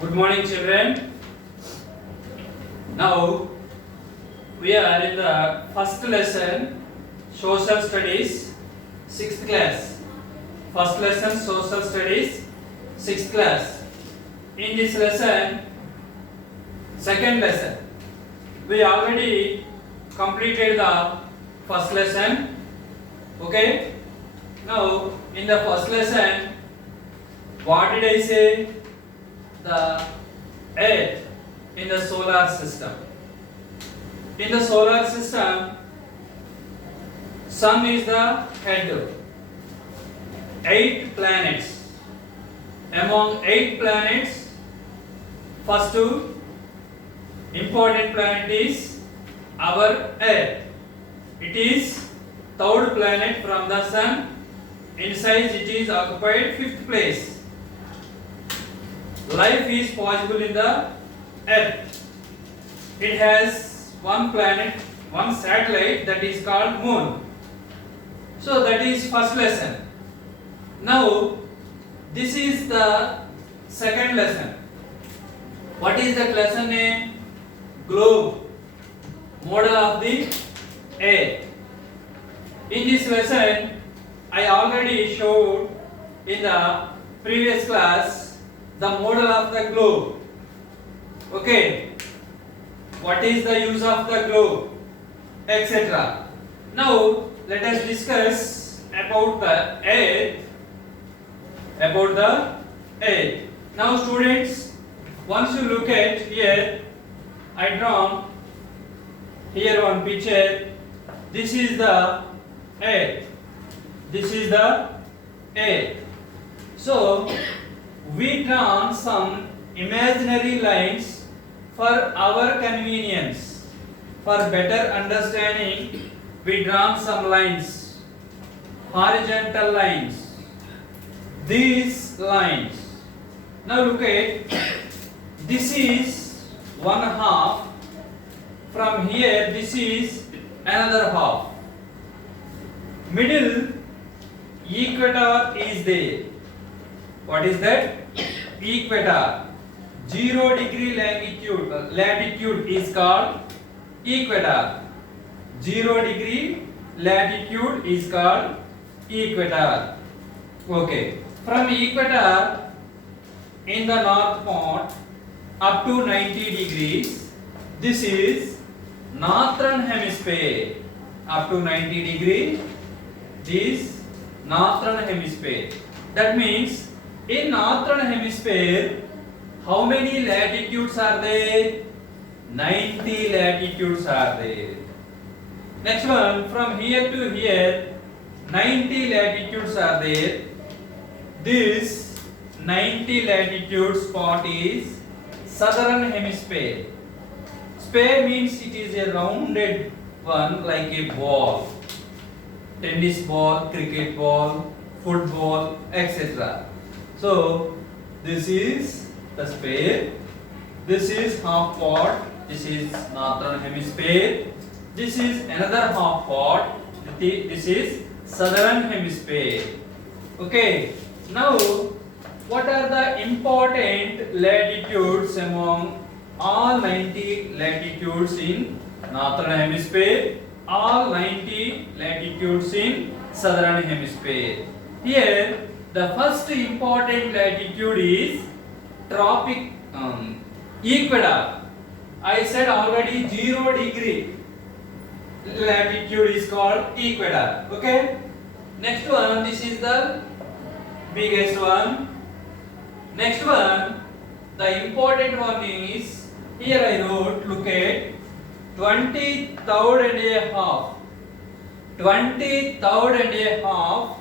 Good morning, children. Now we are in the first lesson, Social Studies, 6th class. First lesson, Social Studies, 6th class. In this lesson, second lesson, we already completed the first lesson. Okay. Now in the first lesson, what did I say? The Earth in the solar system. In the solar system, Sun is the head. 8 planets. Among 8 planets, first important planet is our Earth. It is third planet from the Sun. In size, it is occupied 5th place. Life is possible in the Earth. It has one planet, one satellite, that is called Moon. So that is first lesson. Now this is the second lesson. What is that lesson name? Globe, model of the Earth. In this lesson, I already showed in the previous class the model of the globe. Okay, what is the use of the globe, etc. Now let us discuss about the Earth. Now students, once you look at here, I drawn here one picture. This is the Earth. This is the Earth. So we draw some imaginary lines for our convenience. For better understanding, we draw some lines, horizontal lines. These lines. Now look at, this is one half. From here, this is another half. Middle equator is there. What is that? Equator. 0 degree latitude is called equator. 0 degree latitude is called equator. Okay. From equator in the north part up to 90 degrees, this is northern hemisphere. Up to 90 degree, this northern hemisphere. That means in northern hemisphere, how many latitudes are there? 90 latitudes are there. Next one, from here to here, 90 latitudes are there. This 90 latitude spot is southern hemisphere. Sphere means it is a rounded one like a ball. Tennis ball, cricket ball, football, etc. So this is the sphere. This is half part. This is northern hemisphere. This is another half part. This is southern hemisphere. Okay. Now, what are the important latitudes among all 90 latitudes in northern hemisphere? All 90 latitudes in southern hemisphere. Here, the first important latitude is tropic equator. I said already 0 degree latitude is called equator. Okay. Next one, this is the biggest one. Next one, the important one is, here I wrote, look at 23rd and a half. 23rd and a half.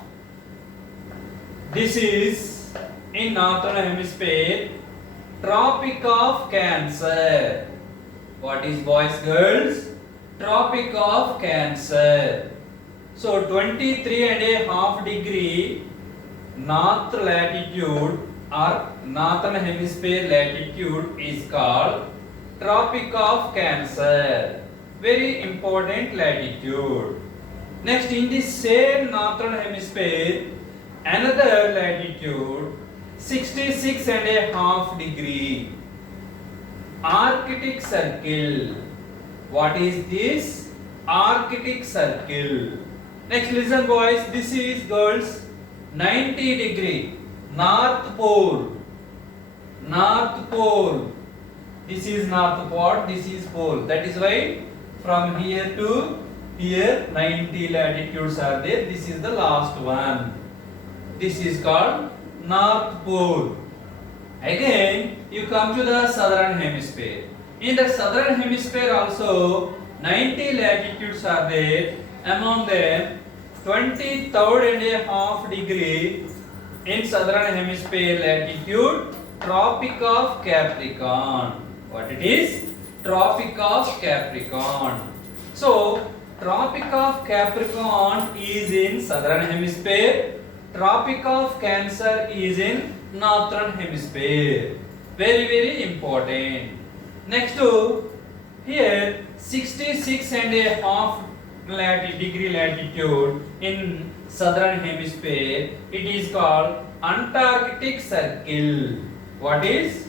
This is in northern hemisphere, Tropic of Cancer. What is boys, girls? Tropic of Cancer. So 23 and a half degree north latitude or northern hemisphere latitude is called Tropic of Cancer. Very important latitude. Next, in the same northern hemisphere, another latitude 66.5 degree. Arctic circle. What is this? Arctic circle. Next listen boys, this is girls 90 degree. North pole. North pole. This is north pole, this is pole. That is why from here to here 90 latitudes are there. This is the last one. This is called North Pole. Again, you come to the southern hemisphere. In the southern hemisphere also 90 latitudes are there. Among them 23.5 degree in southern hemisphere latitude, Tropic of Capricorn. What it is? Tropic of Capricorn. So, Tropic of Capricorn is in southern hemisphere. Tropic of Cancer is in northern hemisphere. Very important. Next to here 66.5 degree latitude in southern hemisphere. It is called Antarctic Circle. What is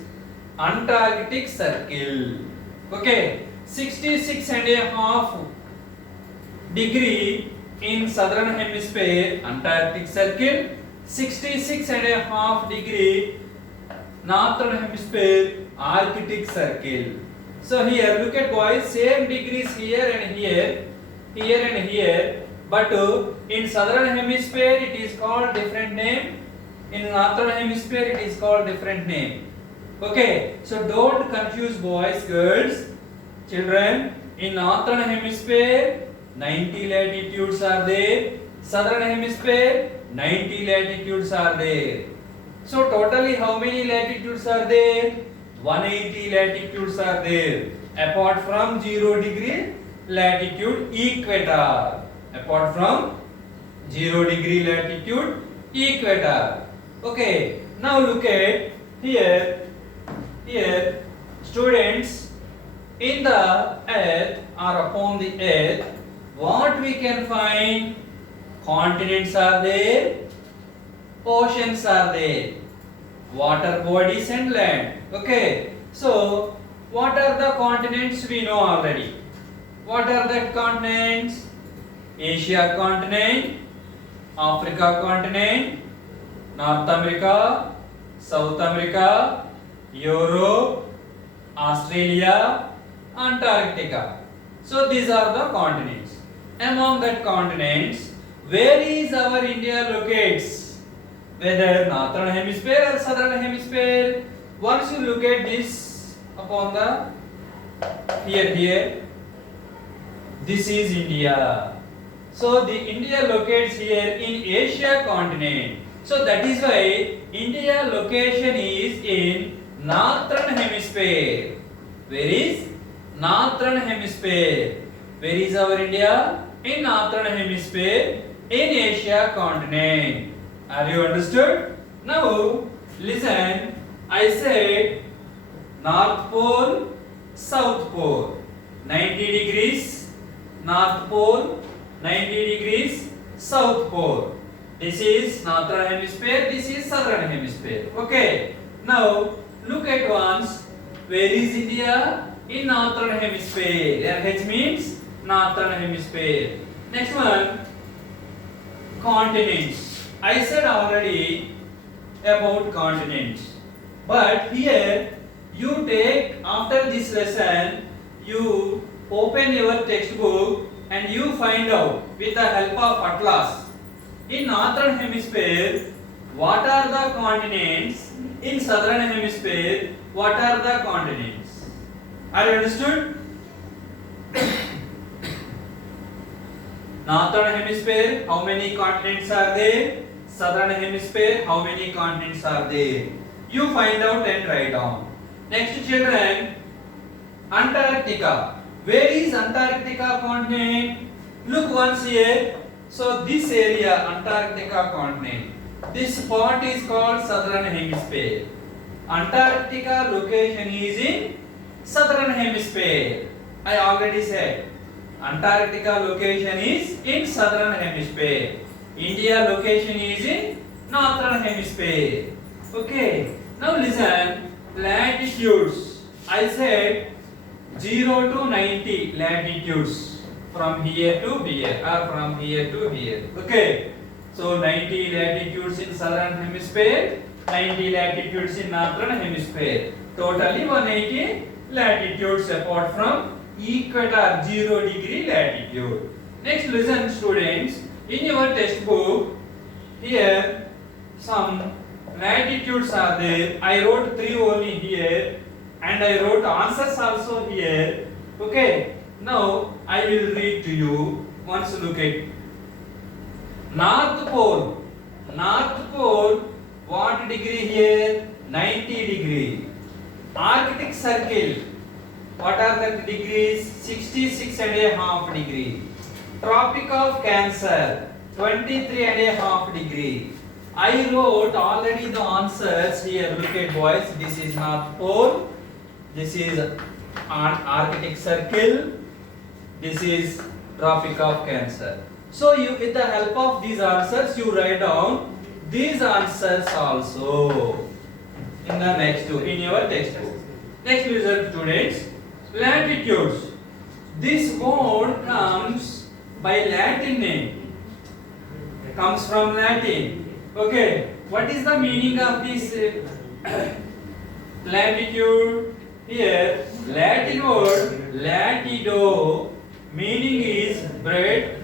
Antarctic Circle? Okay, 66.5 degree in southern hemisphere, Antarctic Circle. 66.5 degree northern hemisphere, Arctic Circle. So here look at boys, same degrees here and here, here and here, but in southern hemisphere it is called different name, in northern hemisphere it is called different name. Okay, so don't confuse boys, girls, children. In northern hemisphere 90 latitudes are there, southern hemisphere 90 latitudes are there. So totally how many latitudes are there? 180 latitudes are there, apart from 0 degree latitude equator. Apart from 0 degree latitude equator. Okay, now look at here. Here, students, in the earth or upon the earth, what we can find? Continents are there, oceans are there, water bodies and land. Okay, so what are the continents we know already? What are the continents? Asia continent, Africa continent, North America, South America, Europe, Australia, Antarctica. So these are the continents. Among that continents, where is our India locates? Whether northern hemisphere or southern hemisphere. Once you look at this upon the here, this is India. So the India locates here in Asia continent. So that is why India location is in northern hemisphere. Where is northern hemisphere? Where is our India? In northern hemisphere, in Asia continent. Are you understood? Now listen, I said North Pole, South Pole, 90 degrees, North Pole, 90 degrees, South Pole. This is northern hemisphere, this is southern hemisphere. Okay, now look at once, where is India? In northern hemisphere. RH means northern hemisphere. Next one, continents. I said already about continents, but here you take, after this lesson, you open your textbook and you find out with the help of atlas. In northern hemisphere, what are the continents? In southern hemisphere, what are the continents? Are you understood? Northern hemisphere, how many continents are there? Southern hemisphere, how many continents are there? You find out and write down. Next children, Antarctica. Where is Antarctica continent? Look once here. So this area, Antarctica continent. This part is called southern hemisphere. Antarctica location is in southern hemisphere. I already said Antarctica location is in southern hemisphere. India location is in northern hemisphere. Okay. Now listen. Latitudes. I said 0 to 90 latitudes from here to here or from here to here. Okay. So 90 latitudes in southern hemisphere, 90 latitudes in northern hemisphere. Totally 180 latitudes apart from equator 0 degree latitude. Next listen students, in your textbook here some latitudes are there. I wrote 3 only here and I wrote answers also here. Okay, now I will read to you. Once look at North Pole. North Pole, what degree here? 90 degree. Arctic Circle, what are the degrees? 66 and a half degree. Tropic of Cancer, 23 and a half degree. I wrote already the answers here. Look at boys. This is North Pole. This is Arctic Circle. This is Tropic of Cancer. So you, with the help of these answers, you write down these answers also in the next in your textbook. Next listen students. Latitudes. This word comes by Latin name. Comes from Latin. Okay. What is the meaning of this latitude? Here, Latin word latido, meaning is breadth,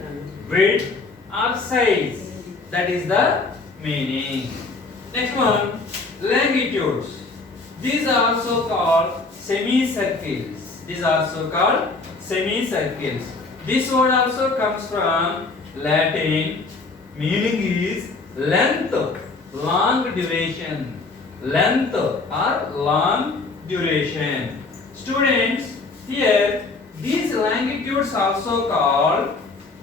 width or size. That is the meaning. Next one, longitudes. These are also called semicircles. These are also called semicircles. This word also comes from Latin. Meaning is length, long duration. Length or long duration. Students, here these longitudes also called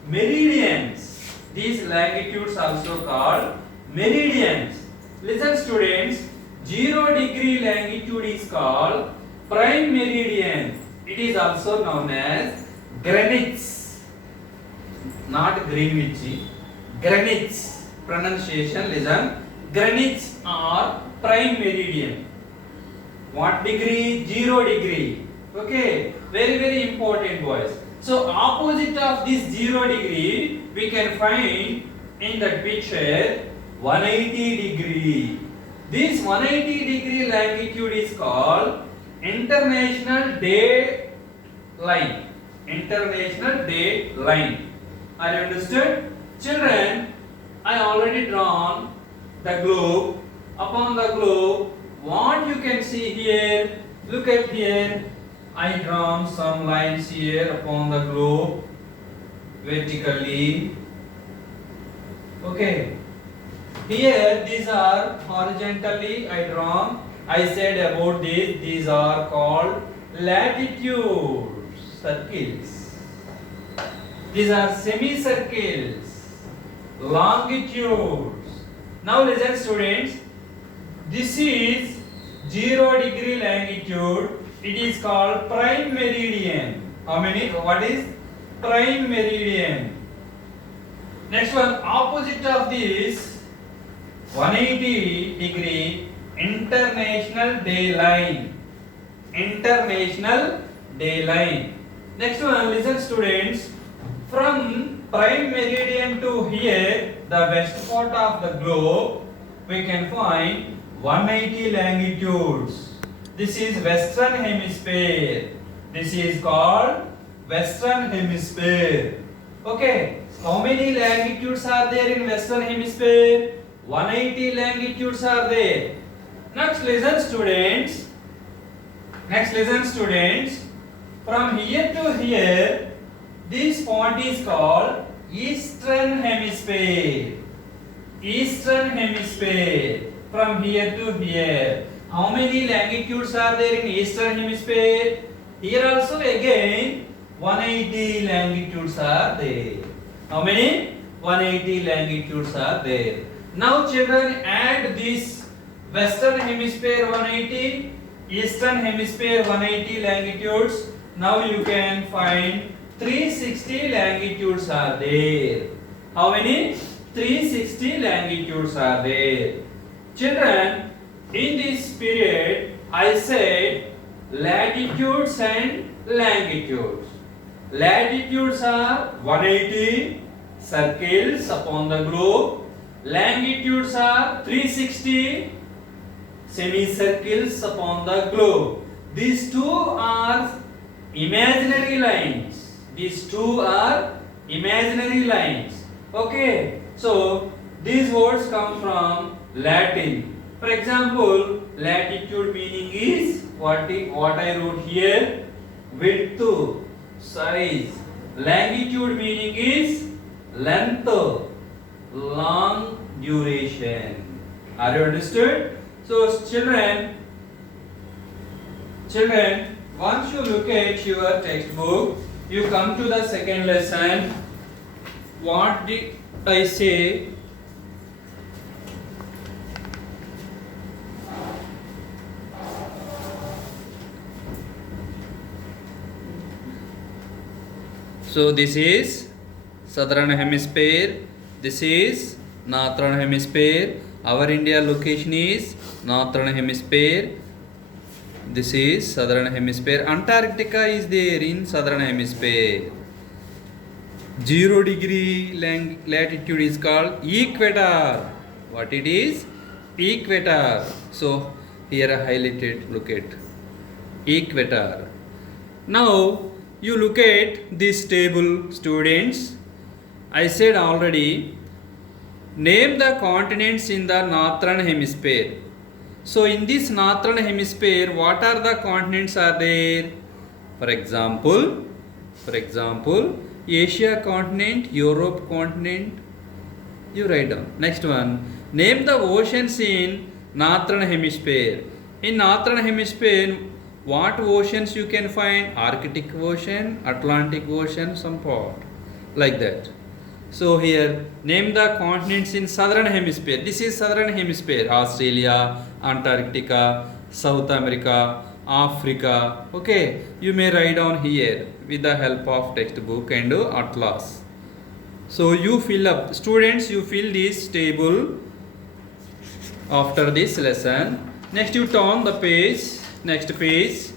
meridians. These longitudes also called meridians. Listen students, 0 degree longitude is called prime meridian. It is also known as Greenwich. Not Greenwich. Greenwich. Pronunciation, listen. Greenwich or prime meridian. What degree? 0 degree. Okay. Very important boys. So opposite of this 0 degree we can find in that picture 180 degree. This 180 degree longitude is called International Date Line. International Date Line. Are you understood? Children, I already drawn the globe. Upon the globe, what you can see here, look at here. I drawn some lines here upon the globe vertically. Okay. Here these are horizontally I drawn. I said about this, these are called latitudes, circles. These are semicircles, longitudes. Now listen students, this is 0 degree longitude. It is called prime meridian. How many? What is prime meridian? Next one, opposite of this 180 degree, international day line. International day line. Next one, listen students, from prime meridian to here, the west part of the globe, we can find 180 longitudes. This is Western Hemisphere. This is called Western Hemisphere. Okay. How many longitudes are there in Western Hemisphere? 180 longitudes are there. Next listen students. Next listen students. From here to here, this point is called Eastern Hemisphere. Eastern Hemisphere. From here to here. How many longitudes are there in Eastern Hemisphere? Here also again 180 longitudes are there. How many? 180 longitudes are there. Now children, add this Western Hemisphere 180, Eastern Hemisphere 180 longitudes. Now you can find 360 longitudes are there. How many? 360 longitudes are there. Children, In this period, I said latitudes and longitudes. Latitudes are 180 circles upon the globe. Longitudes are 360 semicircles upon the globe. These two are imaginary lines. These two are imaginary lines. Okay. So these words come from Latin. For example, latitude meaning is what I wrote here, width, size. Longitude meaning is length, long duration. Are you understood? So children, once you look at your textbook, you come to the second lesson. What did I say? So this is southern hemisphere, this is northern hemisphere. Our India location is northern hemisphere. This is southern hemisphere. Antarctica is there in southern hemisphere. 0 degree latitude is called equator. What it is? Equator. So here I highlighted, look at equator. Now you look at this table, students. I said already, name the continents in the northern hemisphere. So in this northern hemisphere, what are the continents are there? For example, Asia continent, Europe continent. You write down. Next one, name the oceans in northern hemisphere. In northern hemisphere, what oceans you can find? Arctic Ocean, Atlantic Ocean, some part like that. So here, name the continents in southern hemisphere. This is southern hemisphere: Australia, Antarctica, South America, Africa. Okay, you may write down here with the help of textbook and atlas. So you fill up, students. You fill this table after this lesson. Next, you turn the page. Next page.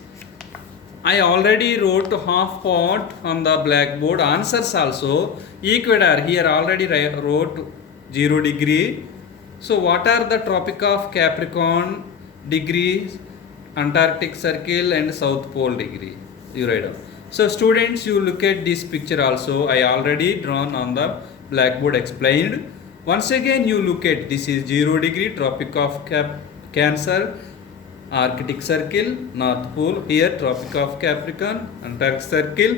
I already wrote half part on the blackboard. Answers also. Equator, here already wrote 0 degree. So what are the Tropic of Capricorn degrees, Antarctic Circle and South Pole degree? You write down. So students, you look at this picture also. I already drawn on the blackboard, explained. Once again you look at, this is 0 degree, Tropic of Cancer, Arctic Circle, North Pole. Here Tropic of Capricorn, Antarctic Circle,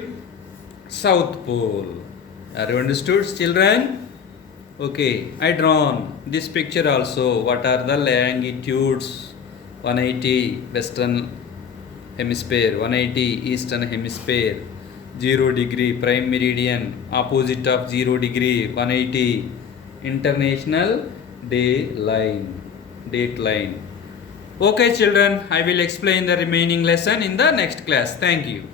South Pole. Are you understood, children? Okay, I drawn this picture also. What are the longitudes? 180 Western Hemisphere, 180 Eastern Hemisphere, 0 degree prime meridian, opposite of 0 degree, 180 International Date Line. Okay children, I will explain the remaining lesson in the next class. Thank you.